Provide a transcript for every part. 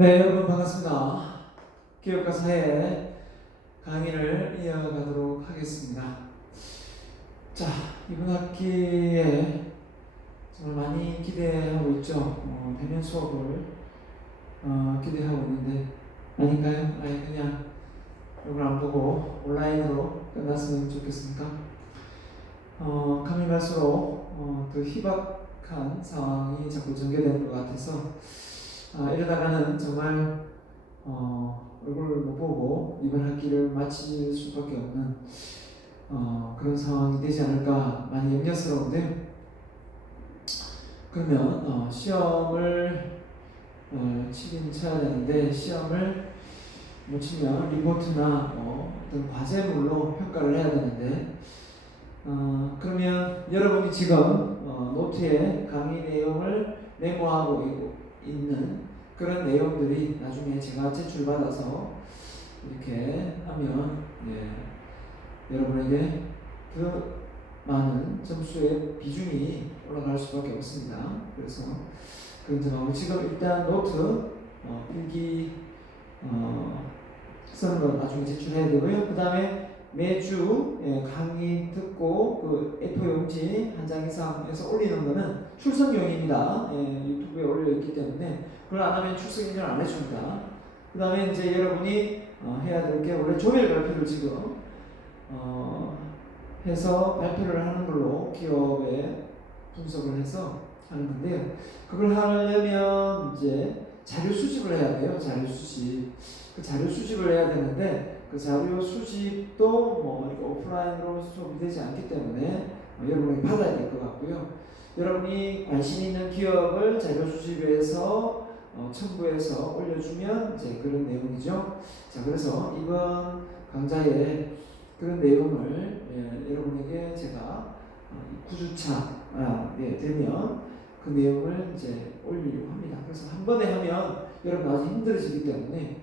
네, 여러분 반갑습니다. 교육과 사회 강의를 이어가도록 하겠습니다. 자, 이번 학기에 정말 많이 기대하고 있죠. 대면 수업을 기대하고 있는데 아닌가요? 아니 그냥 여러분 안 보고 온라인으로 끝났으면 좋겠습니까? 가면 갈수록 더 희박한 상황이 자꾸 전개되는 것 같아서 이러다가는 정말 얼굴을 못 보고 이번 학기를 마칠 수밖에 없는 그런 상황이 되지 않을까 많이 염려스러운데, 그러면 시험을 치긴 쳐야 되는데 시험을 못 치면 리포트나 어떤 과제물로 평가를 해야 되는데 그러면 여러분이 지금 노트에 강의 내용을 메모하고 있는 그런 내용들이 나중에 제가 제출받아서 이렇게 하면 여러분에게 더 많은 점수의 비중이 올라갈 수밖에 없습니다. 그래서 그런 점하고 지금 일단 노트 필기 쓰는 거 나중에 제출해야 되고요. 그 다음에 매주 강의 듣고 그 A4 용지 한 장 이상에서 올리는 거는 출석용입니다. 유튜브에 올려 있기 때문에 그걸 안 하면 출석 인정을 안 해줍니다. 그 다음에 이제 여러분이 해야 될 게 원래 조별 발표를 지금 해서 발표를 하는 걸로 기업에 분석을 해서 하는 건데요. 그걸 하려면 이제 자료 수집을 해야 돼요. 자료 수집. 그 자료 수집을 해야 되는데 그 자료 수집도 이렇게 오프라인으로 수업이 되지 않기 때문에 여러분이 받아야 될 것 같고요. 여러분이 관심 있는 기업을 자료 수집해서 첨부해서 올려주면 이제 그런 내용이죠. 자, 그래서 이번 강좌에 그런 내용을 여러분에게 제가 9주차 되면 그 내용을 이제 올리려고 합니다. 그래서 한 번에 하면 여러분 아주 힘들어지기 때문에,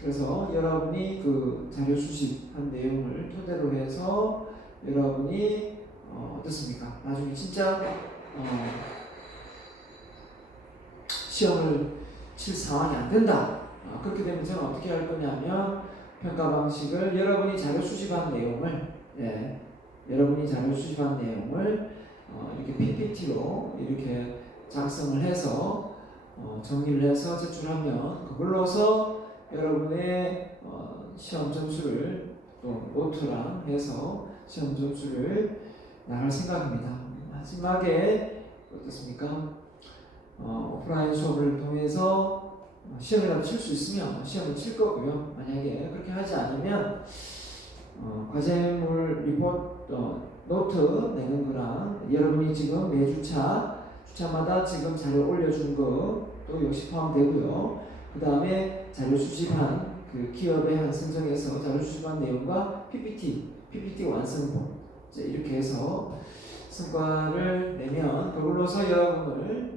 그래서 여러분이 그 자료 수집한 내용을 토대로 해서 여러분이 어떻습니까? 나중에 진짜 시험을 칠 상황이 안 된다. 그렇게 되면 저는 어떻게 할 거냐면 평가 방식을 여러분이 자료 수집한 내용을 여러분이 자료 수집한 내용을 이렇게 PPT로 이렇게 작성을 해서 정리를 해서 제출하면 그걸로서 여러분의 시험 점수를 또 노트랑 해서 시험 점수를 나갈 생각입니다. 마지막에 어떻습니까? 오프라인 수업을 통해서 시험이라도 칠 수 있으면 시험을 칠 거고요. 만약에 그렇게 하지 않으면 과제물 리포트 노트 내는 거랑 여러분이 지금 주차마다 지금 자료 올려준 것도 역시 포함되고요. 그 다음에 자료 수집한 그 기업의 한 선정에서 자료 수집한 내용과 PPT 완성본 이렇게 해서 성과를 내면 그걸로서 여러분을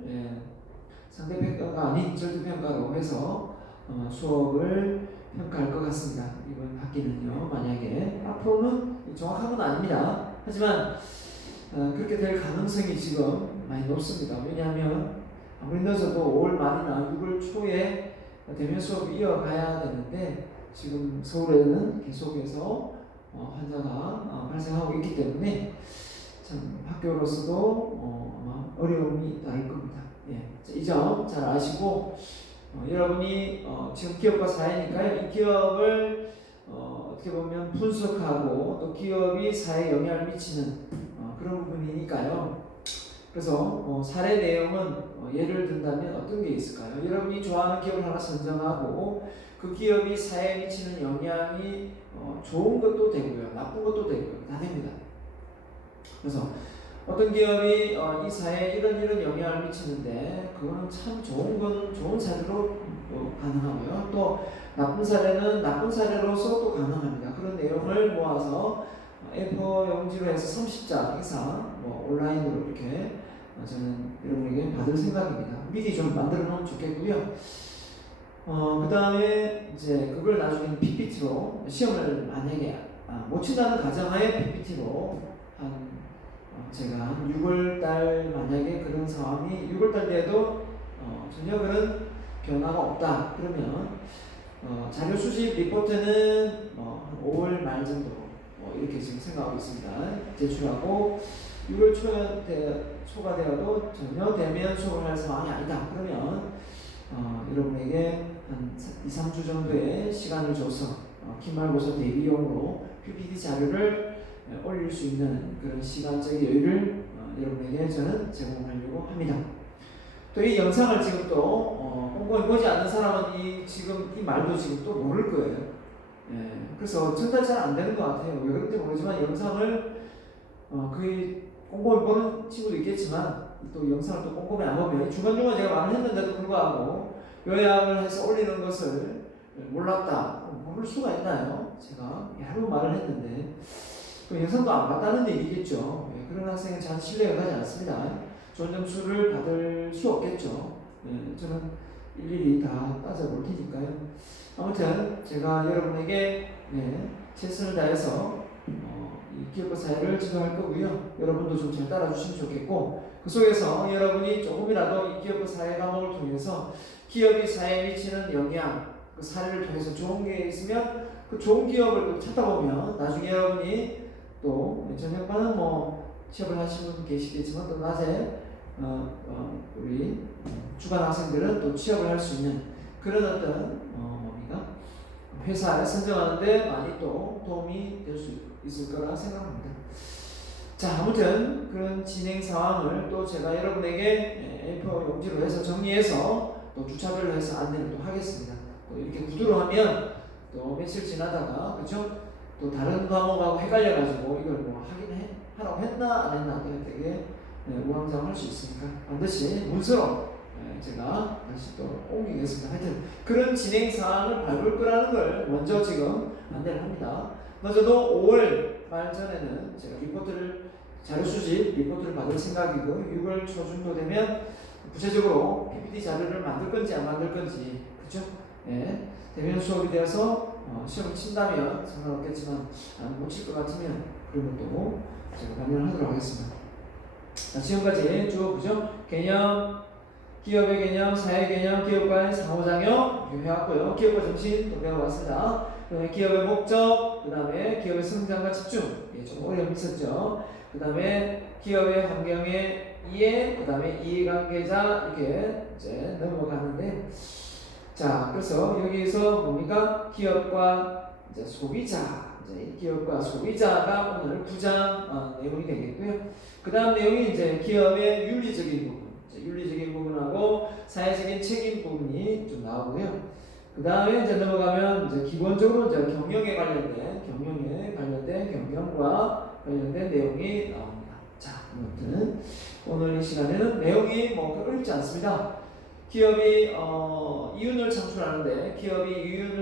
상대평가가 아닌 절대평가로 해서 수업을 평가할 것 같습니다. 이번 학기는요. 만약에 앞으로는 정확한 건 아닙니다. 하지만 그렇게 될 가능성이 지금 많이 높습니다. 왜냐하면 아무리 늦어도 5월 말이나 6월 초에 대면 수업이 이어가야 되는데 지금 서울에는 계속해서 환자가 발생하고 있기 때문에 참 학교로서도 아마 어려움이 따를 겁니다. 이 점 잘 아시고 여러분이 지금 기업과 사회니까요. 이 기업을 어떻게 보면 분석하고 또 기업이 사회에 영향을 미치는 그런 부분이니까요. 그래서 사례 내용은 예를 든다면 어떤 게 있을까요? 여러분이 좋아하는 기업을 하나 선정하고 그 기업이 사회에 미치는 영향이 좋은 것도 되고요. 나쁜 것도 되고요. 다 됩니다. 그래서 어떤 기업이 이 사회에 이런 영향을 미치는데 그거는 참 좋은 사례로 가능하고요. 또 나쁜 사례는 나쁜 사례로서 또 가능합니다. 그런 내용을 모아서 A4 용지로 해서 30장 이상 온라인으로 이렇게 저는 여러분에게 받을 생각입니다. 미리 좀 만들어 놓으면 좋겠고요. 그 다음에 이제 그걸 나중에 PPT로 시험을 만약에 못 친다는 가정하에 PPT로 제가 한 6월달 만약에 그런 상황이 6월달 돼도 저녁은 변화가 없다. 그러면 자료 수집 리포트는 한 5월 말 정도 이렇게 지금 생각하고 있습니다. 제출하고 6월 초가 되어도 전혀 대면 수업을 할 상황이 아니다. 그러면 여러분에게 한 2, 3주 정도의 시간을 줘서 기말고사 대비용으로 PPT 자료를 올릴 수 있는 그런 시간적 여유를 여러분에게 저는 제공하려고 합니다. 또 이 영상을 지금 또 꼼꼼히 보지 않는 사람은 지금 이 말도 지금 또 모를 거예요. 예, 그래서 전달 잘 안 되는 것 같아요. 왜 그런지 모르지만 영상을 거의 꼼꼼히 보는 친구도 있겠지만 또 영상을 또 꼼꼼히 안 보면 중간중간 제가 말을 했는데도 불구하고 요약을 해서 올리는 것을 몰랐다. 모를 수가 있나요? 제가 여러 번 말을 했는데 그 영상도 안 봤다는 얘기겠죠. 예, 그런 학생은 잘 신뢰가 가지 않습니다. 좋은 점수를 받을 수 없겠죠. 예, 저는 일일이 다 따져볼 테니까요. 아무튼 제가 여러분에게 최선을 다해서 이 기업과 사회를 지도할 거고요. 여러분도 좀 잘 따라주시면 좋겠고 그 속에서 여러분이 조금이라도 이 기업과 사회 과목을 통해서 기업이 사회에 미치는 영향 그 사례를 통해서 좋은 게 있으면 그 좋은 기업을 찾다 보면 나중에 여러분이 또 저녁반은 취업을 하시는 분 계시겠지만 또 낮에 우리 주간 학생들은 또 취업을 할 수 있는 그런 어떤 회사를 선정하는데 많이 또 도움이 될 수 있을 거라 생각합니다. 자, 아무튼 그런 진행 상황을 또 제가 여러분에게 A4 용지로 해서 정리해서 또 주차별로 해서 안내를 또 하겠습니다. 또 이렇게 구두로 하면 또 며칠 지나다가 그죠? 또 다른 과목하고 헷갈려가지고 이걸 하라고 했나 안 했나 되게 우왕좌왕할 수 있으니까 반드시 문서로 제가 다시 또 옮기겠습니다. 하여튼 그런 진행 사항을 밟을 거라는 걸 먼저 지금 안내를 합니다. 먼저도 5월 말 전에는 제가 자료 수집 리포트를 받을 생각이고 6월 초 정도 되면 구체적으로 PPT 자료를 만들 건지 안 만들 건지 그렇죠? 예, 대면 수업이 되어서 시험을 친다면 상관없겠지만 못 칠 것 같으면 그런 것도 제가 반영하도록 하겠습니다. 자, 지금까지 쭉 그죠? 개념, 기업의 개념, 사회 개념, 기업과의 상호작용 해왔고요. 기업과 정신 또 배워봤습니다. 그다음에 기업의 목적, 그 다음에 기업의 성장과 집중, 좀 어려움이 있었죠. 그 다음에 기업의 환경의 이해, 그 다음에 이해관계자 이렇게 이제 넘어가는데, 자, 그래서 여기서 뭡니까? 기업과 이제 소비자, 이제 기업과 소비자가 오늘 9장 내용이 되겠고요. 그 다음 내용이 이제 기업의 윤리적인 부분, 윤리적인 부분하고 사회적인 책임 부분이 좀 나오고요. 그 다음에 이제 넘어가면 이제 기본적으로 이제 경영과 관련된 내용이 나옵니다. 자, 아무튼 오늘 이 시간에는 내용이 어렵지 않습니다. 기업이 이윤을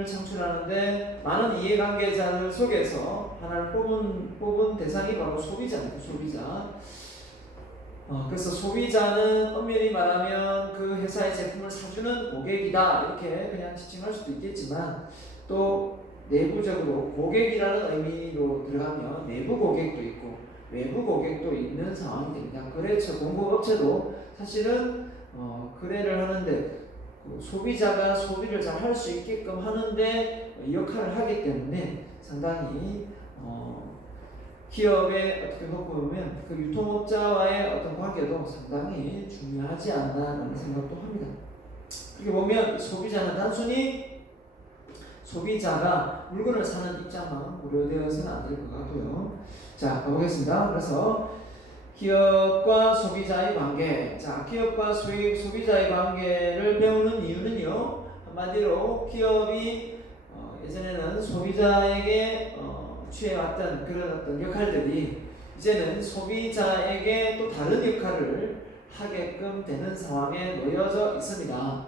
창출하는데 많은 이해관계자들 속에서 하나를 뽑은 대상이 바로 소비자입니다. 소비자. 그래서 소비자는 엄밀히 말하면 그 회사의 제품을 사주는 고객이다 이렇게 그냥 지칭할 수도 있겠지만 또 내부적으로 고객이라는 의미로 들어가면 내부 고객도 있고 외부 고객도 있는 상황이 됩니다. 거래처 공급업체도 사실은 거래를 하는데 소비자가 소비를 잘 할 수 있게끔 하는데 역할을 하기 때문에 상당히 기업의 어떻게 보면 그 유통업자와의 어떤 관계도 상당히 중요하지 않나라는 생각도 합니다. 그렇게 보면 소비자는 단순히 소비자가 물건을 사는 입장만 고려되어서는 안 될 것 같고요. 자, 가보겠습니다. 그래서 기업과 소비자의 관계. 자, 기업과 소비자의 관계를 배우는 이유는요. 한마디로 기업이 예전에는 소비자에게 취해왔던 그런 어떤 역할들이 이제는 소비자에게 또 다른 역할을 하게끔 되는 상황에 놓여져 있습니다.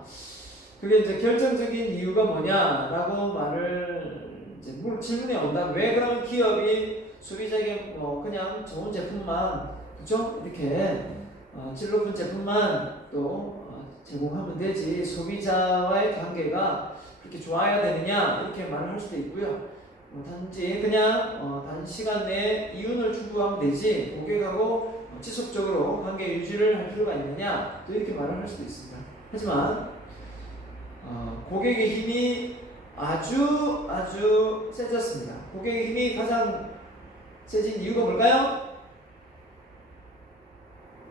그게 이제 결정적인 이유가 뭐냐라고 질문에 온다면 왜 그러면 기업이 소비자에게 그냥 좋은 제품만 그죠? 이렇게 질 높은 제품만 또 제공하면 되지 소비자와의 관계가 그렇게 좋아야 되느냐 이렇게 말을 할 수도 있고요. 단지 그냥 단시간 내에 이윤을 추구하면 되지 고객하고 지속적으로 관계 유지를 할 필요가 있느냐 또 이렇게 말을 할 수도 있습니다. 하지만 고객의 힘이 아주 세졌습니다. 고객의 힘이 가장 세진 이유가 뭘까요?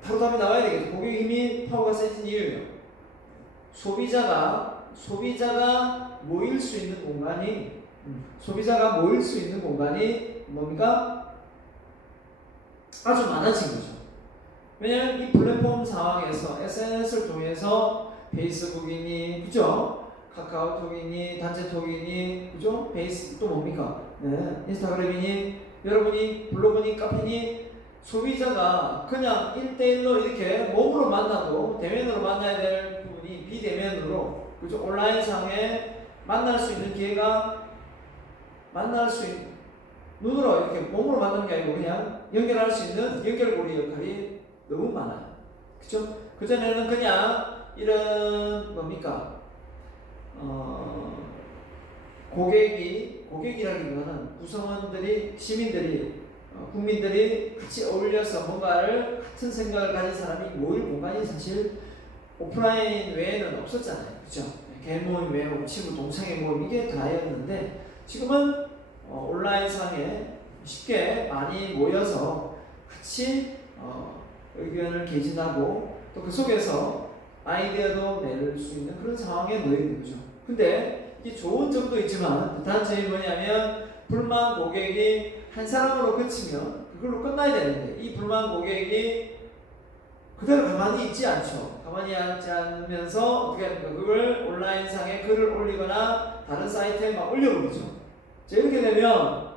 바로 답이 나와야 되겠죠. 고객의 힘이 파워가 세진 이유예요. 소비자가 모일 수 있는 공간이 뭡니까? 아주 많아진 거죠. 왜냐하면 이 플랫폼 상황에서 SNS를 통해서 페이스북이니, 그죠? 카카오톡이니, 단체톡이니, 그죠? 또 뭡니까? 네, 인스타그램이니, 여러분이 블로그니, 카페니, 소비자가 그냥 1대1로 이렇게 몸으로 만나도 대면으로 만나야 될 부분이 비대면으로, 그죠? 온라인상에 만날 수 있는 기회가 눈으로 이렇게 몸으로 만나는 게 아니고 그냥 연결할 수 있는 연결고리 역할이 너무 많아요. 그쵸? 그전에는 그냥 이런 뭡니까? 고객이라기보다는 구성원들이, 시민들이, 국민들이 같이 어울려서 뭔가를 같은 생각을 가진 사람이 모일 공간이 사실 오프라인 외에는 없었잖아요. 그죠? 개모임 외에 친구 동창회 모임 이게 다였는데 지금은 온라인상에 쉽게 많이 모여서 같이 의견을 개진하고 또 그 속에서 아이디어도 낼 수 있는 그런 상황에 놓여 있는 거죠. 근데 이게 좋은 점도 있지만 단점이 뭐냐면 불만 고객이 한 사람으로 그치면 그걸로 끝나야 되는데 이 불만 고객이 그대로 가만히 있지 않죠. 가만히 앉지 않으면서 어떻게 합니까? 그걸 온라인상에 글을 올리거나 다른 사이트에 막 올려버리죠. 이렇게 되면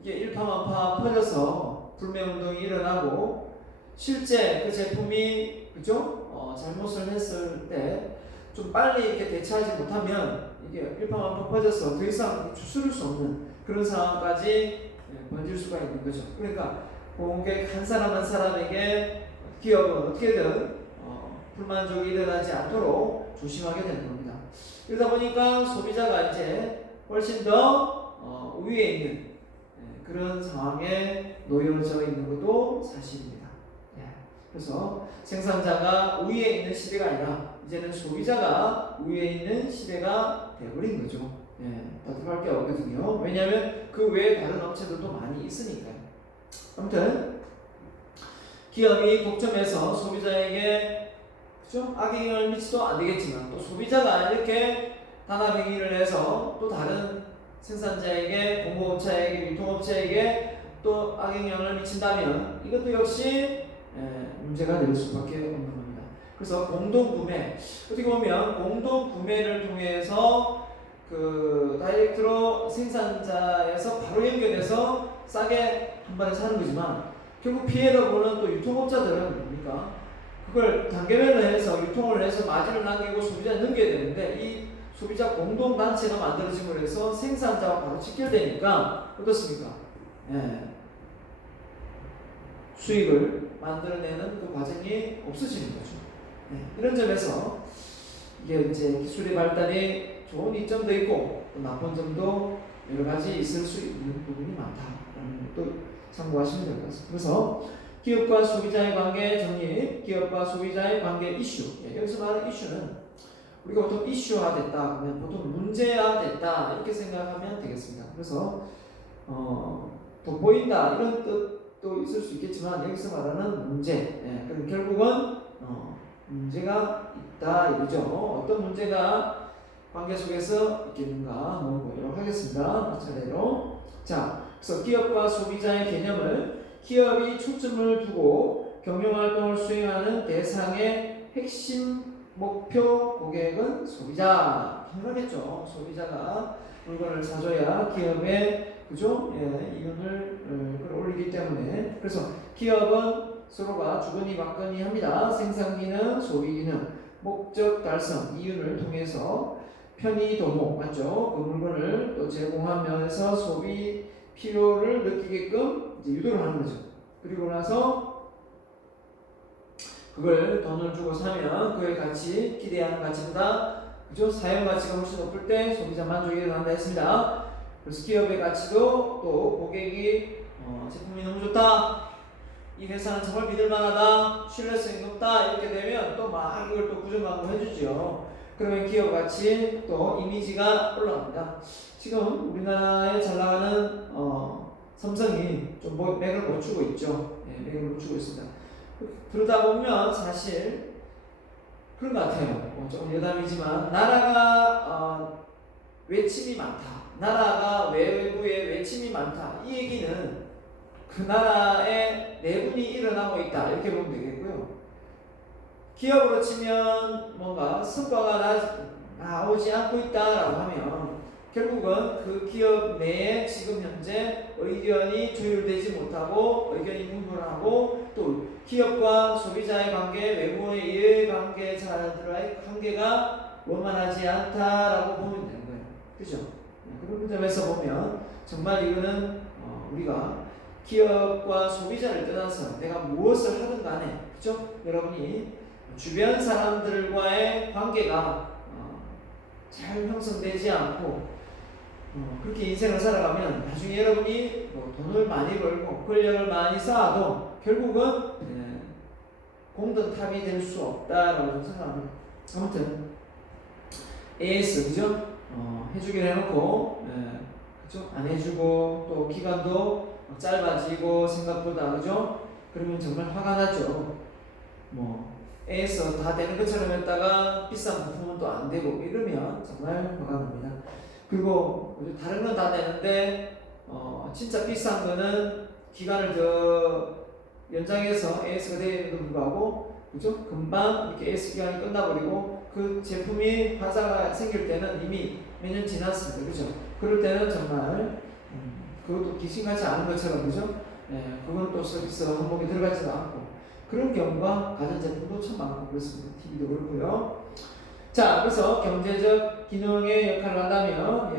이게 일파만파 퍼져서 불매운동이 일어나고 실제 그 제품이 그죠? 잘못을 했을 때 좀 빨리 이렇게 대처하지 못하면 이게 일파만파 퍼져서 더 이상 추스를 수 없는 그런 상황까지 번질 수가 있는 거죠. 그러니까 고객 한 사람 한 사람에게 기업은 어떻게든 불만족이 일어나지 않도록 조심하게 되는 겁니다. 그러다 보니까 소비자가 이제 훨씬 더 위에 있는 그런 상황에 놓여져 있는 것도 사실입니다. 그래서 생산자가 위에 있는 시대가 아니라 이제는 소비자가 위에 있는 시대가 되어버린 거죠. 답답할 게 없거든요. 왜냐하면 그 외에 다른 업체들도 많이 있으니까요. 아무튼 기업이 독점해서 소비자에게 그죠? 악영향을 미치도 안 되겠지만 또 소비자가 이렇게 단합행위를 해서 또 다른 생산자에게, 공급업체에게, 유통업체에게 또 악영향을 미친다면 이것도 역시 문제가 될 수밖에 없는 겁니다. 그래서 공동구매, 어떻게 보면 공동구매를 통해서 그 다이렉트로 생산자에서 바로 연결해서 싸게 한 번에 사는 거지만 결국 피해를 보는 또 유통업자들은 뭡니까? 그걸 단계별로 해서 유통을 해서 마진을 남기고 소비자에 넘겨야 되는데 이 소비자 공동단체가 만들어짐으로 해서 생산자와 바로 직결되니까 어떻습니까? 수익을 만들어내는 그 과정이 없어지는 거죠. 이런 점에서 이게 이제 기술의 발달이 좋은 이점도 있고 또 나쁜 점도 여러 가지 있을 수 있는 부분이 많다라는 것도 참고하시면 될 것 같습니다. 그래서 기업과 소비자의 관계 정립, 기업과 소비자의 관계 이슈. 여기서 말하는 이슈는 우리가 보통 이슈화됐다, 그러면 보통 문제화됐다 이렇게 생각하면 되겠습니다. 그래서 돋보인다 이런 뜻도 있을 수 있겠지만 여기서 말하는 문제, 그럼 결국은 문제가 있다 이거죠. 어떤 문제가 관계 속에서 있겠는가 한번 보도록 하겠습니다. 차례로. 자, 그래서 기업과 소비자의 개념을 기업이 초점을 두고 경영활동을 수행하는 대상의 핵심 목표 고객은 소비자. 당연하겠죠. 소비자가 물건을 사줘야 기업의 그죠? 이윤을 끌어올리기 때문에. 그래서 기업은 서로가 주거니 받거니 합니다. 생산기능, 소비기능, 목적 달성, 이윤을 통해서 편의 도모, 맞죠? 그 물건을 또 제공한 면에서 소비 필요를 느끼게끔 이제 유도를 하는 거죠. 그리고 나서 그걸 돈을 주고 사면 그의 가치, 기대하는 가치보다 그죠? 사용 가치가 훨씬 높을 때 소비자 만족이 일어난다 했습니다. 그래서 기업의 가치도 또 고객이 제품이 너무 좋다, 이 회사는 정말 믿을만하다, 신뢰성이 높다 이렇게 되면 또 막 이걸 또 구전 광고 해주죠. 그러면 기업 가치 또 이미지가 올라갑니다. 지금 우리나라에 잘 나가는 삼성이 좀 맥을 못 추고 있죠. 예, 맥을 못 추고 있습니다. 그러다 보면 사실 그런 것 같아요. 조금 여담이지만 나라가 외침이 많다. 나라가 외부에 외침이 많다. 이 얘기는 그 나라에 내분이 일어나고 있다. 이렇게 보면 되겠고요. 기업으로 치면 뭔가 성과가 나오지 않고 있다라고 하면 결국은 그 기업 내에 지금 현재 의견이 조율되지 못하고 의견이 분분하고 또 기업과 소비자의 관계, 외부의 이해관계자들의 관계가 원만하지 않다라고 보면 되는 거예요. 그죠? 그런 점에서 보면 정말 이거는 우리가 기업과 소비자를 떠나서 내가 무엇을 하든 간에 그죠? 여러분이 주변 사람들과의 관계가 잘 형성되지 않고 그렇게 인생을 살아가면 나중에 여러분이 뭐 돈을 많이 벌고 권력을 많이 쌓아도 결국은 공든탑이 될 수 없다라고 생각합니다. 아무튼 AS 그죠? 해주기로 해놓고 그죠? 안 해주고 또 기간도 짧아지고 생각보다 그죠? 그러면 정말 화가 나죠. 뭐 AS 다 되는 것처럼 했다가 비싼 부품은 또 안 되고 이러면 정말 화가 납니다. 그리고 다른 건 다 되는데 진짜 비싼 거는 기간을 더 연장해서 AS가 되는데도 불구하고 그죠? 금방 이렇게 AS 기간이 끝나버리고 그 제품이 화자가 생길 때는 이미 몇 년 지났습니다. 그죠? 그럴 때는 정말 그것도 귀신같이 않은 것처럼 그죠? 그건 또 서비스 항목에 들어가지도 않고 그런 경우가 가전제품도 참 많고 그렇습니다. TV도 그렇고요. 자, 그래서 경제적 기능의 역할을 한다면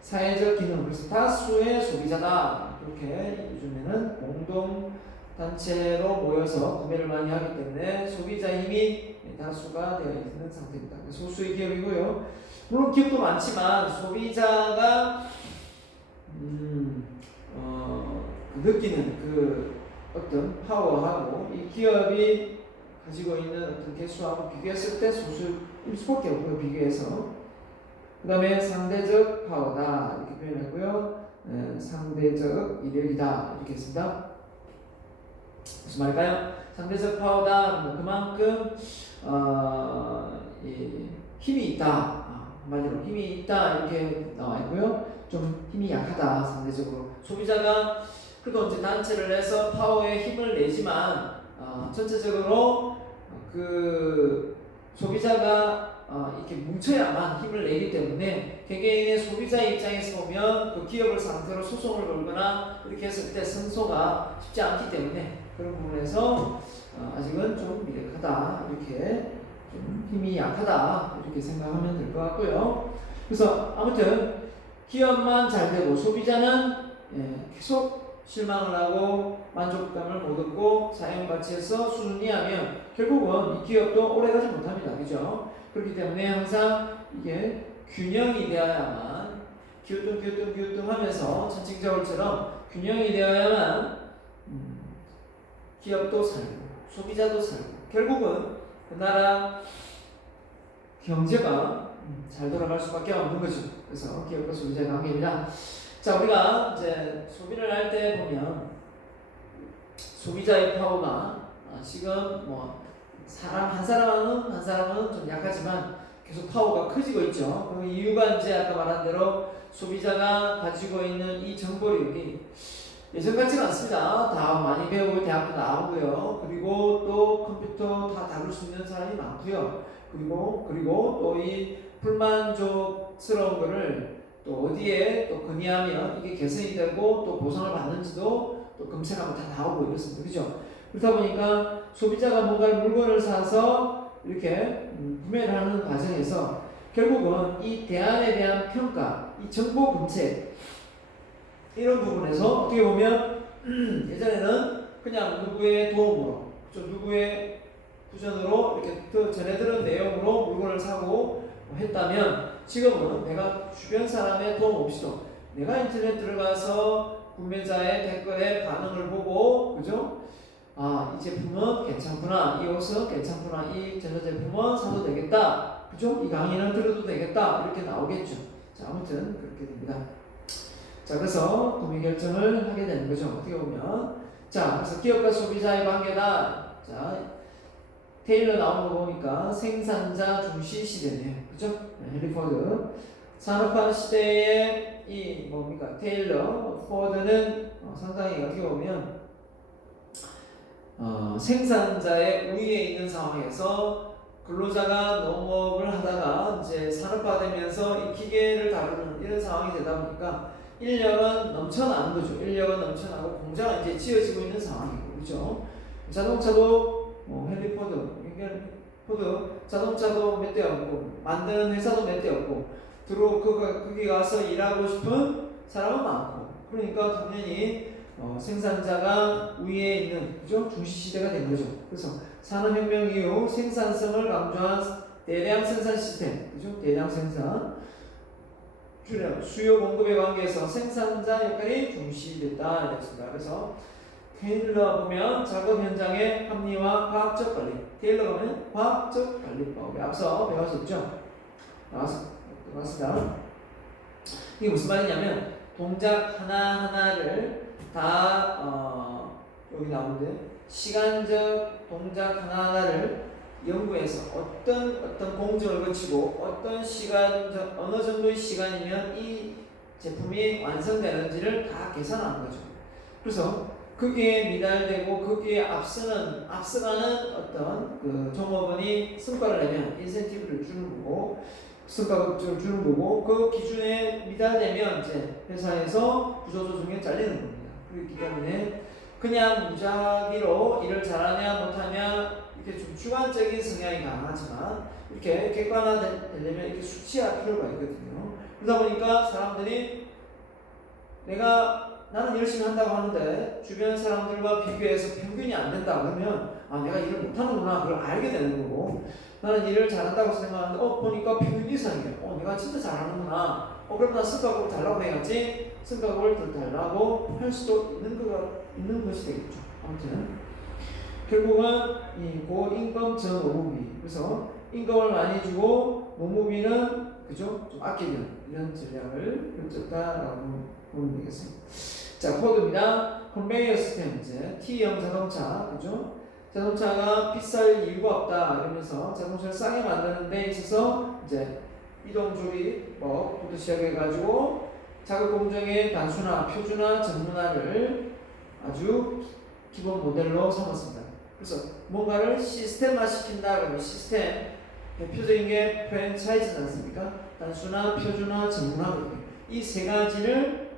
사회적 기능, 그래서 다수의 소비자다. 그렇게 요즘에는 공동 단체로 모여서 구매를 많이 하기 때문에 소비자 힘이 다수가 되어 있는 상태입니다. 소수의 기업이고요. 물론 기업도 많지만 소비자가 느끼는 그 어떤 파워하고 이 기업이 가지고 있는 어떤 개수하고 비교했을 때 소수일 수밖에 없고요. 비교해서 그 다음에 상대적 파워다 이렇게 표현했고요. 상대적 이력이다 이렇게 했습니다. 무슨 말일까요? 상대적 파워다 그만큼 힘이 있다. 한마디로 힘이 있다 이렇게 나와 있고요. 좀 힘이 약하다 상대적으로 소비자가 그래도 이제 단체를 해서 파워에 힘을 내지만 전체적으로 그 소비자가 이렇게 뭉쳐야만 힘을 내기 때문에 개개인의 소비자 입장에서 보면 그 기업을 상대로 소송을 걸거나 이렇게 했을 때 승소가 쉽지 않기 때문에 그런 부분에서 아직은 좀 미약하다 이렇게 좀 힘이 약하다 이렇게 생각하면 될 것 같고요. 그래서 아무튼 기업만 잘 되고 소비자는 계속 실망을 하고 만족감을 못 얻고 사용 가치에서 수준이하면 결국은 이 기업도 오래가지 못합니다. 그죠? 그렇기 때문에 항상 이게 균형이 되어야만 기우뚱 하면서 천칭저울처럼 균형이 되어야만 기업도 살고 소비자도 살고 결국은 그 나라 경제가 잘 돌아갈 수밖에 없는 거죠. 그래서 기업과 소비자의 관계입니다. 자, 우리가 이제 소비를 할 때 보면 소비자의 파워가 지금 뭐 사람 한 사람은 좀 약하지만 계속 파워가 커지고 있죠. 그 이유가 이제 아까 말한 대로 소비자가 가지고 있는 이 정보력이 예전 같지는 않습니다. 다 많이 배우고 대학도 나오고요. 그리고 또 컴퓨터 다 다룰 수 있는 사람이 많고요. 그리고 또 이 불만족스러운 거를 또 어디에 또 건의하면 이게 개선이 되고 또 보상을 받는지도 또 검색하면 다 나오고 이렇습니다. 그죠? 그렇다 보니까 소비자가 뭔가 물건을 사서 이렇게 구매를 하는 과정에서 결국은 이 대안에 대한 평가, 이 정보 검색 이런 부분에서 어떻게 보면 예전에는 그냥 누구의 도움으로, 누구의 부전으로 이렇게 그 전에 들은 내용으로 물건을 사고 했다면 지금은 내가 주변 사람의 도움 없이도 내가 인터넷 들어가서 구매자의 댓글에 반응을 보고 그죠? 이 제품은 괜찮구나, 이 옷은 괜찮구나, 이 전자제품은 사도 되겠다, 그죠? 이 강의는 들어도 되겠다, 이렇게 나오겠죠. 자, 아무튼 그렇게 됩니다. 자, 그래서 구매 결정을 하게 되는 거죠. 어떻게 보면. 자, 그래서 기업과 소비자의 관계다. 자, 테일러 나온 거 보니까 생산자 중시 시대네요. 그죠? 헨리 포드. 산업화 시대에 이 뭡니까? 테일러, 포드는 상당히 어떻게 보면 생산자의 우위에 있는 상황에서 근로자가 농업을 하다가 이제 산업화되면서 이 기계를 다루는 이런 상황이 되다 보니까 인력은 넘쳐나는 거죠. 인력은 넘쳐나고 공장은 이제 지어지고 있는 상황이고, 그렇죠? 자동차도 헨리 포드, 포드 자동차도 몇 대 없고 만드는 회사도 몇 대 없고 거기 가서 일하고 싶은 사람은 많고, 그러니까 당연히 생산자가 위에 있는, 그죠? 중시 시대가 된 거죠. 그래서 산업혁명 이후 생산성을 강조한 대량 생산 시스템, 그죠? 대량 생산, 수요 공급의 관계에서 생산자 역할이 중시됐다 이랬습니다. 그래서 테일러 보면 작업 현장의 합리화, 과학적 관리. 테일러 보면 과학적 관리법. 앞서 배웠었죠? 나왔습니다. 이게 무슨 말이냐면 동작 하나하나를 다 여기 나오는데 시간적 동작 하나하나를 연구해서 어떤 공정을 거치고 어떤 어느 정도의 시간이면 이 제품이 완성되는지를 다 계산하는 거죠. 그래서 거기에 미달되고 거기에 앞서가는 어떤 그 종업원이 성과를 내면 인센티브를 주는 거고, 성과급을 주는 거고, 그 기준에 미달되면 이제 회사에서 구조조정에 잘리는 겁니다. 그렇기 때문에 그냥 무작위로 일을 잘하냐 못하냐 이렇게 좀 주관적인 성향이 강하지만 이렇게 객관화되려면 이렇게 수치할 필요가 있거든요. 그러다 보니까 사람들이 나는 열심히 한다고 하는데 주변 사람들과 비교해서 평균이 안 된다 그러면 내가 일을 못하는구나, 그걸 알게 되는 거고, 나는 일을 잘한다고 생각하는데 보니까 평균 이상이에요. 내가 진짜 잘하는구나. 그럼 나 성과급을 달라고 해야지. 성과급을 더 달라고 할 수도 있는 것이 되겠죠. 아무튼 결국은 이 고임금 저노무비, 그래서 임금을 많이 주고 노무비는 그죠? 좀 아끼는 이런 전략을 펼쳤다라고 보면 되겠습니다. 자, 코드입니다. 컨베이어 시스템, 이제 T형 자동차, 그죠? 자동차가 비쌀 이유가 없다 이러면서 자동차를 싸게 만드는 데 있어서 이제 이동조리법부터 시작해가지고 작업 공정의 단순화, 표준화, 전문화를 아주 기본 모델로 삼았습니다. 그래서 뭔가를 시스템화 시킨다 그러면 시스템, 대표적인 게 프랜차이즈지 않습니까? 단순화, 표준화, 전문화, 이 세 가지를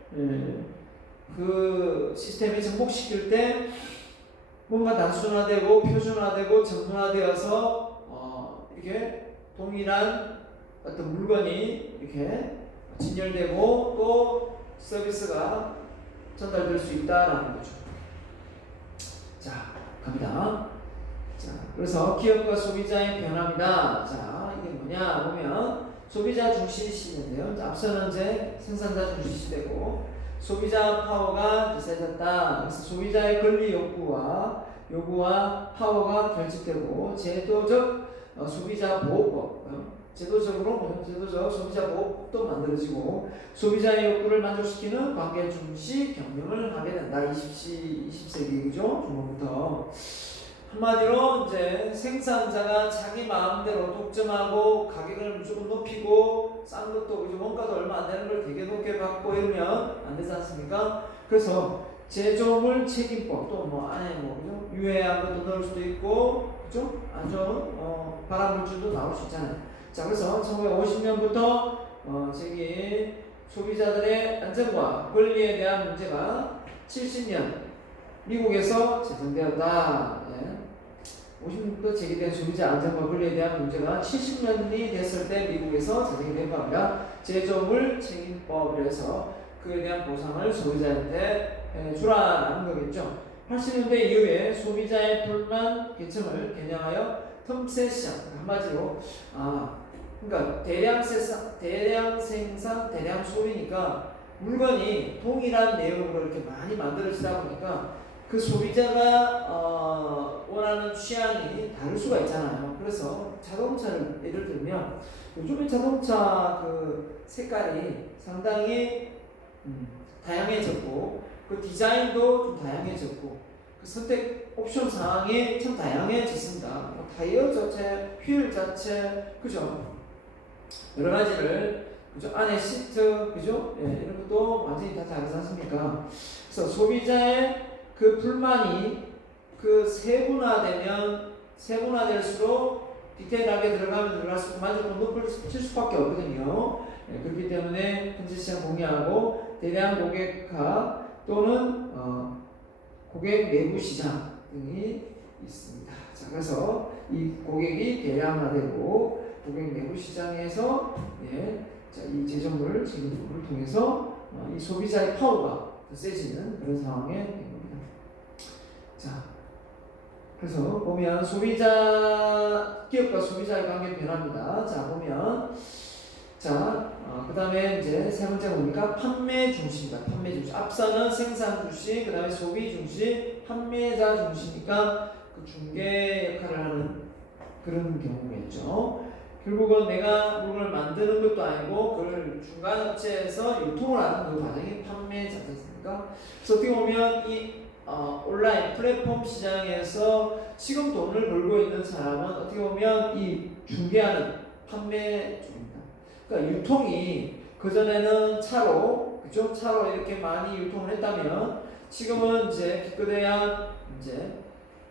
그 시스템에 접목시킬 때 뭔가 단순화되고 표준화되고 전문화되어서 이렇게 동일한 어떤 물건이 이렇게 진열되고 또 서비스가 전달될 수 있다라는 거죠. 자, 갑니다. 자, 그래서 기업과 소비자의 변화입니다. 자, 이게 뭐냐 보면 소비자 중시 시대인데요. 앞서는 이제 생산자 중시 시대고 소비자 파워가 세졌다. 그래서 소비자의 권리 요구와 파워가 결집되고 제도적 소비자 보호법, 제도적 소비자 보호법도 만들어지고 소비자의 욕구를 만족시키는 관계 중시 경영을 하게 된다. 20세기죠. 중반부터. 한마디로 이제 생산자가 자기 마음대로 독점하고 가격을 무조건 높이고 싼 것도 원가도 얼마 안 되는 걸 되게 높게 받고 이러면 안 되지 않습니까? 그래서 제조물 책임법, 또 안에 그죠? 유해한 것도 넣을 수도 있고, 그죠? 안 좋은 발암물질도 나올 수 있잖아요. 자, 그래서 1950년부터 소비자들의 안전과 권리에 대한 문제가 70년 미국에서 제정되었다. 50년부터 제기된 소비자 안전과 권리에 대한 문제가 70년이 됐을 때 미국에서 제정이 된 겁니다. 제조물 책임법을 해서 그에 대한 보상을 소비자한테 주라는 거겠죠. 80년대 이후에 소비자의 불만 계층을 겨냥하여 텀세션, 한마디로 그러니까 대량 생산, 대량 소비니까 물건이 동일한 내용으로 이렇게 많이 만들어지다 보니까 그 소비자가 원하는 취향이 다를 수가 있잖아요. 그래서 자동차를 예를 들면 요즘에 자동차 그 색깔이 상당히 다양해졌고 그 디자인도 좀 다양해졌고 그 선택 옵션 사항이 참 다양해졌습니다. 뭐 타이어 자체, 휠 자체, 그죠? 여러 가지를 그죠? 안에 시트, 그죠? 예, 이런 것도 완전히 다 다르지 않습니까? 그래서 소비자의 그 불만이 그 세분화될수록 디테일하게 들어갈수록 만족도가 높아질 수밖에 없거든요. 예, 그렇기 때문에 현재 시장 공유하고 대량 고객화 또는 고객 내부 시장 등이 있습니다. 자, 그래서 이 고객이 대량화되고 고객 내부 시장에서 예, 자, 이 제조물 제공을 통해서 이 소비자의 파워가 더 세지는 그런 상황에 된 겁니다. 자, 그래서 보면 기업과 소비자의 관계 변화입니다. 자, 보면 그 다음에 이제 세 번째 뭡니까? 판매 중심이다. 판매 중심. 앞서는 생산 중심, 그 다음에 소비 중심, 판매자 중심이니까 그 중개 역할을 하는 그런 경우겠죠. 결국은 내가 물건을 만드는 것도 아니고 그걸 중간 업체에서 유통을 하는 그 과정이 판매자지 않습니까? 그래서 어떻게 보면 이 온라인 플랫폼 시장에서 지금 돈을 벌고 있는 사람은 어떻게 보면 이 중개하는 판매 쪽입니다. 그러니까 유통이 그전에는 차로, 그죠? 차로 이렇게 많이 유통을 했다면 지금은 이제 기껏해야 이제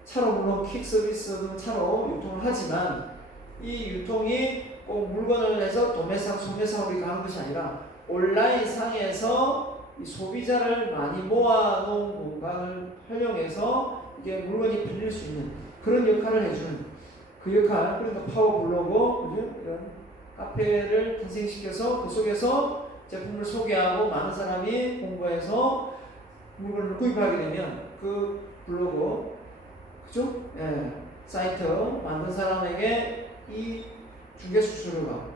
차로 물론 퀵 서비스 등 차로 유통을 하지만 이 유통이 꼭 물건을 내서 도매상, 소매상으로 가는 것이 아니라 온라인 상에서 이 소비자를 많이 모아놓은 공간을 활용해서 이게 물건이 팔릴 수 있는 그런 역할을 해주는 그 역할, 그러니까 파워블로그, 그죠? 이런 카페를 탄생시켜서 그 속에서 제품을 소개하고 많은 사람이 공부해서 물건을 구입하게 되면 그 블로그, 그죠? 예, 사이트 만든 사람에게 이 중개 수수료가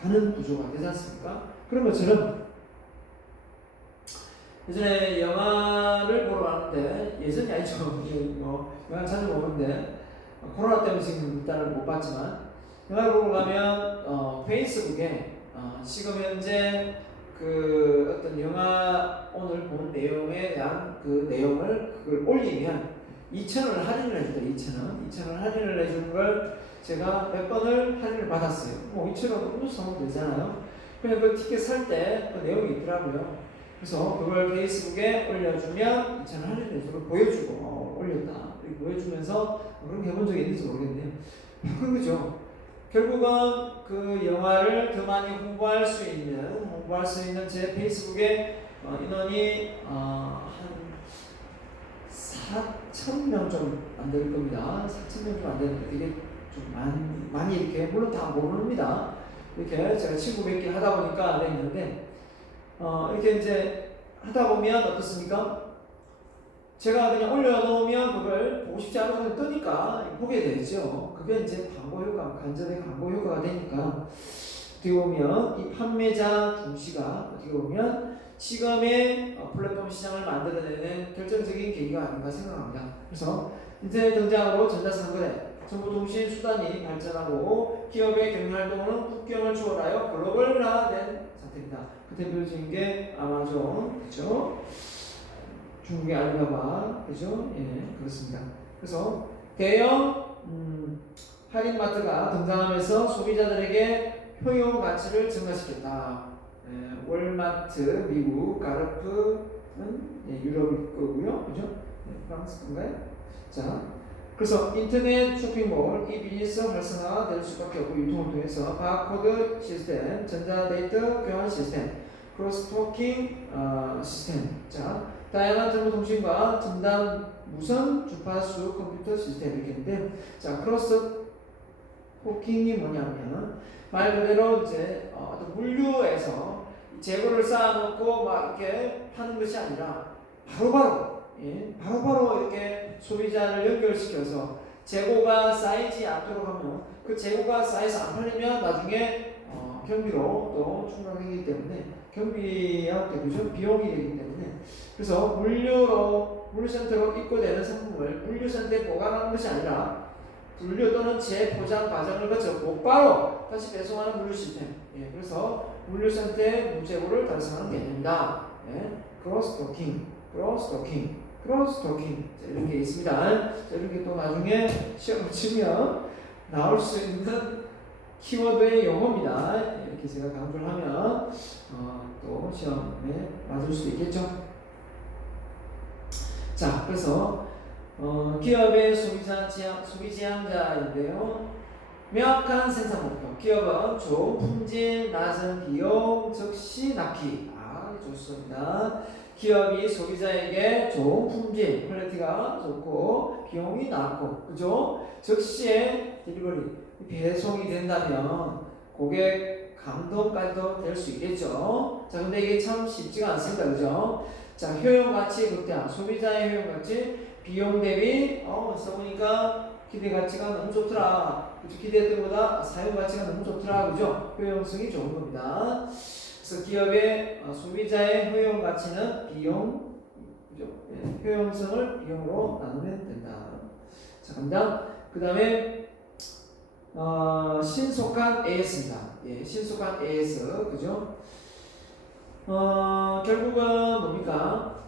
가는 구조가 되지 않습니까? 그런 것처럼 예전에 영화를 보러 왔는데 예전이 아니죠. 영화 자주 보는데 코로나 때문에 지금 일단은 못 봤지만 영화를 보러 가면 페이스북에 지금 현재 그 어떤 영화 오늘 본 내용에 대한 그 내용을 그걸 올리면 2,000원을 할인을 해준다. 2,000원 할인을 해주는 걸 제가 몇 번을 할인을 받았어요. 뭐 2,000원 음료수 사면 되잖아요. 그냥 그 티켓 살 때 그 내용이 있더라고요. 그래서 그걸 페이스북에 올려주면 2,000원 할인을 해주고 보여주고 올렸다 이렇게 보여주면서 그런 게 해본 적이 있는지 모르겠네요. 그거죠. 결국은 그 영화를 더 많이 홍보할 수 있는 제 페이스북에 인원이 한 4,000명 좀 안 될 겁니다. 4,000명 좀 안 되는데 되게 좀 많이 이렇게 물론 다 모릅니다. 이렇게 제가 친구 몇 개 하다 보니까 돼 있는데 이렇게 이제 하다 보면 어떻습니까? 제가 그냥 올려놓으면 그걸 보고 싶지 않아서 뜨니까 보게 되죠. 그게 이제 광고 효과, 간접의 광고 효과가 되니까 어떻게 보면 이 판매자 중시가 어떻게 보면 지금의 플랫폼 시장을 만들어내는 결정적인 계기가 아닌가 생각합니다. 그래서 인터넷 등장으로 전자상거래, 정보통신 수단이 발전하고 기업의 경영활동은 국경을 초월하여 글로벌화된 상태입니다. 그 대표적인 게 아마존, 그렇죠? 중국의 알리바바, 그죠? 예, 그렇습니다. 그래서 대형 할인마트가 등장하면서 소비자들에게 효용 가치를 증가시켰다. 예, 월마트, 미국, 가르프는 예, 유럽 거고요, 그죠? 예, 프랑스 건가요? 자, 그래서 인터넷 쇼핑몰 이 비즈니스 활성화가 될 수밖에 없고 유통을 통해서 바코드 시스템, 전자데이터 교환 시스템, 크로스토킹 시스템, 자. 다양한 정보통신과 첨단 무선 주파수 컴퓨터 시스템 이렇게 있는데, 자 크로스 토킹이 뭐냐면 말 그대로 이제 어떤 물류에서 재고를 쌓아놓고 막 이렇게 파는 것이 아니라 바로바로 이렇게 소비자를 연결시켜서 재고가 쌓이지 않도록 하면 그 재고가 쌓여서 안 팔리면 나중에 경비로 또 충당되기 때문에 경비하고 그죠? 비용이 되기 때문에 그래서 물류로 물류센터가 입고되는 상품을 물류센터에 보관하는 것이 아니라 분류 또는 재포장 과정을 거쳐 곧바로 다시 배송하는 물류 시스템. 예, 그래서 물류센터의 무재고를 달성하는 개념이다. 예, 크로스토킹. 자, 이렇게 있습니다. 자, 이렇게 또 나중에 시험을 치면 나올 수 있는 키워드의 용어입니다. 이렇게 제가 강조를 하면 또 시험에 맞을 수 있겠죠. 자, 그래서 기업의 소비 지향자인데요. 명확한 생산 목표. 기업은 좋은 품질, 낮은 비용, 즉시 납기. 좋습니다. 기업이 소비자에게 좋은 품질, 퀄리티가 좋고 비용이 낮고, 그죠? 즉시에 딜리버리, 배송이 된다면 고객 감동까지도 될 수 있겠죠. 자, 근데 이게 참 쉽지가 않습니다, 그죠? 자, 효용 가치 극대화. 소비자의 효용 가치, 비용 대비 써보니까 기대 가치가 너무 좋더라. 그죠? 기대했던 것보다 사용 가치가 너무 좋더라, 그죠? 효용성이 좋은 겁니다. 그래서 기업의 소비자의 효용 가치는 비용, 그죠? 예, 효용성을 비용으로 나누면 된다. 자, 갑니다. 그 다음에 신속한 AS입니다. 예, 신속한 AS, 그죠? 결국은 뭡니까?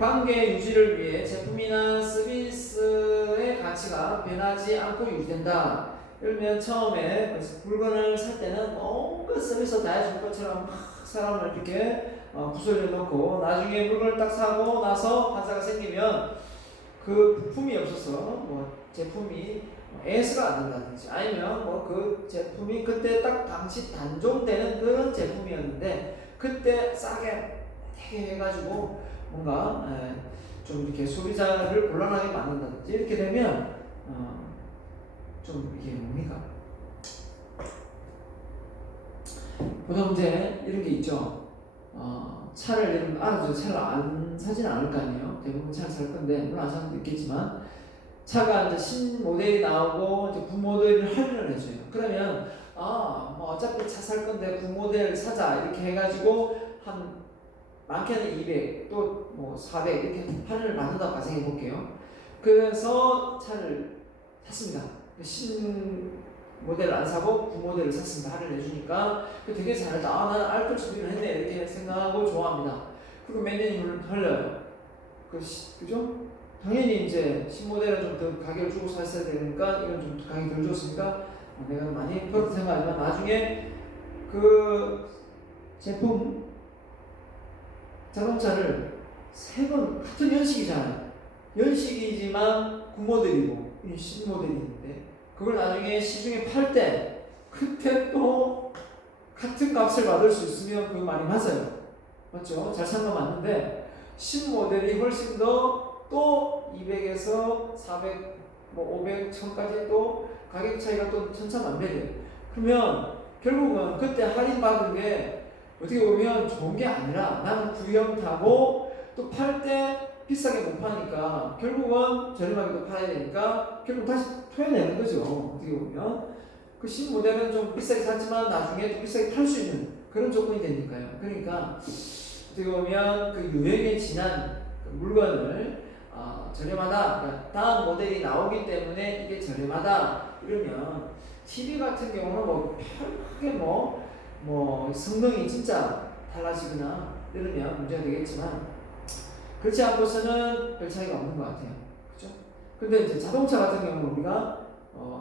관계 유지를 위해 제품이나 서비스의 가치가 변하지 않고 유지된다. 예를 들면 처음에 물건을 살 때는 뭔가 서비스 다 해줄 것처럼 막 사람을 이렇게 부설려 놓고 나중에 물건을 딱 사고 나서 환자가 생기면 그 부품이 없어서 뭐 제품이 AS가 안 된다든지 아니면 뭐 그 제품이 그때 딱 당시 단종되는 그런 제품이었는데 그때 싸게 되게 해가지고 뭔가 좀 이렇게 소비자를 곤란하게 만든다든지 이렇게 되면 좀 이게 뭡니까? 보통 이제 이런 게 있죠. 차를 이런 알아서 차를 안 사진 않을 거 아니에요. 대부분 차를 살 건데 물론 안 사는 분도 있겠지만 차가 이제 신 모델이 나오고 이제 구 모델을 할인을 해줘요. 그러면 뭐 어차피 차 살 건데 구 모델 사자 이렇게 해가지고 한 많게는 200 또 뭐 400 이렇게 할인을 받는다고 가정해 볼게요. 그래서 차를 샀습니다. 신 모델을 안 사고 구 모델을 샀습니다. 할인을 해주니까 되게 잘했다. 나는 알뜰 소비를 했네 이렇게 생각하고 좋아합니다. 그리고 몇 년이 흘러요. 그죠? 당연히 이제 신모델은 좀 더 가격을 주고 샀어야 되니까 이건 좀 가격이 덜 줬으니까 내가 많이 그렇게 생각하지만 나중에 그 제품 자동차를 세 번 같은 연식이잖아요. 연식이지만 구모델이고 이 신모델인데 그걸 나중에 시중에 팔 때 그때 또 같은 값을 받을 수 있으면 그 말이 맞아요. 맞죠? 잘 산 거 맞는데 신모델이 훨씬 더 또 200에서 400, 뭐 500, 1000까지 또 가격 차이가 또 천차만별이에요. 그러면 결국은 그때 할인받은 게 어떻게 보면 좋은 게 아니라 나는 구형 타고 또 팔 때 비싸게 못 파니까 결국은 저렴하게 또 팔아야 되니까 결국 다시 토해내는 거죠. 어떻게 보면 그 신모델은 좀 비싸게 샀지만 나중에 또 비싸게 팔 수 있는 그런 조건이 되니까요. 그러니까 어떻게 보면 그 유행에 지난 그 물건을 저렴하다. 그러니까 다음 모델이 나오기 때문에 이게 저렴하다. 이러면 TV 같은 경우는 뭐 크게 뭐 성능이 진짜 달라지거나 이러면 문제가 되겠지만 그렇지 않고서는 별 차이가 없는 것 같아요. 그렇죠? 근데 이제 자동차 같은 경우는 우리가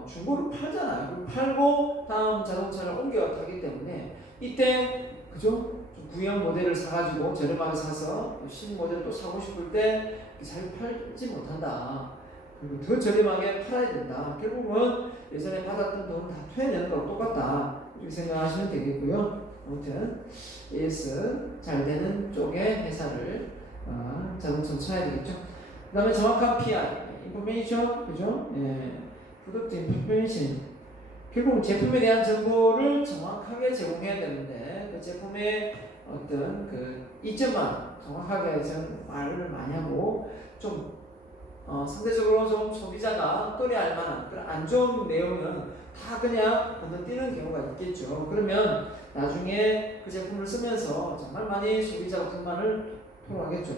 중고를 팔잖아요. 팔고 다음 자동차를 옮겨 타기 때문에 이때 그죠? 구형 모델을 사가지고 저렴하게 사서 신 모델을 또 사고 싶을 때 잘 팔지 못한다. 그리고 더 저렴하게 팔아야 된다. 결국은 예전에 받았던 돈을 다 토해내는 거랑 똑같다. 이렇게 생각하시면 되겠고요. 아무튼 AS 잘 되는 쪽의 회사를 자동차 쳐야 되겠죠. 그 다음에 정확한 PI, 인포메이션, 그죠? 예, 프로덕트 인포메이션. 결국 제품에 대한 정보를 정확하게 제공해야 되는데 그 제품의 어떤 그 이점만 정확하게 말을 많이 하고 좀 상대적으로 좀 소비자가 꺼려할 만한 그런 안 좋은 내용은 다 그냥 건너뛰는 경우가 있겠죠. 그러면 나중에 그 제품을 쓰면서 정말 많이 소비자가 불만을 토로하겠죠.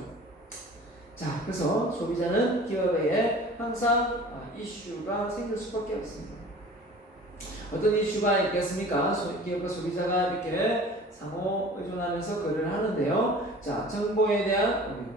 자, 그래서 소비자는 기업에 항상 이슈가 생길 수밖에 없습니다. 어떤 이슈가 있겠습니까? 기업과 소비자가 이렇게 상호 의존하면서 거래를 하는데요. 자, 정보에 대한